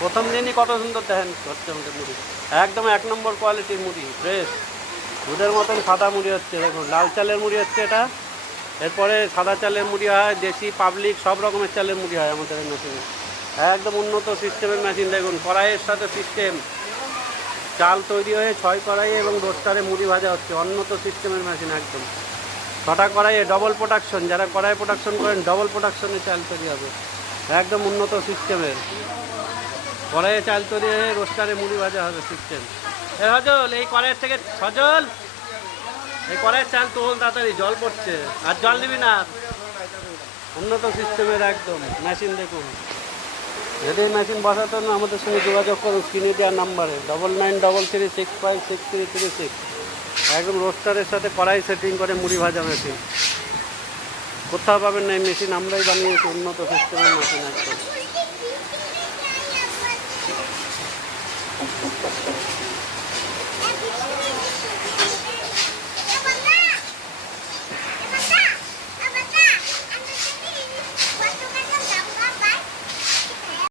প্রথম দিনই কত সুন্দর দেখেন হচ্ছে আমাদের মুড়ি, একদম 1 নম্বর কোয়ালিটির মুড়ি, ফ্রেশ দুধের মতন সাদা মুড়ি হচ্ছে। দেখুন লাল চালের মুড়ি হচ্ছে এটা, এরপরে সাদা চালের মুড়ি হয়, দেশি পাবলিক সব রকমের চালের মুড়ি হয় আমাদের এই মেশিনে। একদম উন্নত সিস্টেমের মেশিন। দেখুন কড়াইয়ের সাথে সিস্টেম, চাল তৈরি হয়ে 6 কড়াইয়ে এবং রোস্টারে মুড়ি ভাজা হচ্ছে, উন্নত সিস্টেমের মেশিন একদম। 6টা কড়াইয়ে ডবল প্রোডাকশন, যারা কড়াই প্রোডাকশন করেন ডবল প্রোডাকশনে চাল তৈরি হবে, একদম উন্নত সিস্টেমের। কড়াইয়ে চাল তৈরি হয়ে রোস্টারে মুড়ি ভাজা হবে সিস্টেম। এ সজল, এই কড়াইয়ের থেকে সজল, এই কড়াইয়ের চাল তোল তাড়াতাড়ি, জল পড়ছে, আর জল দিবি না। উন্নত সিস্টেমের একদম মেশিন। দেখুন যদি এই মেশিন বসাতে না আমাদের সঙ্গে যোগাযোগ করুন স্ক্রিনে দেওয়ার নাম্বারে 9933656336। একদম রোস্টারের সাথে কড়াই সেটিং করে মুড়ি ভাজা মেশিন, কোথাও পাবেন না এই মেশিন, আমরাই বানিয়েছি, উন্নত সিস্টেমের মেশিন একদম।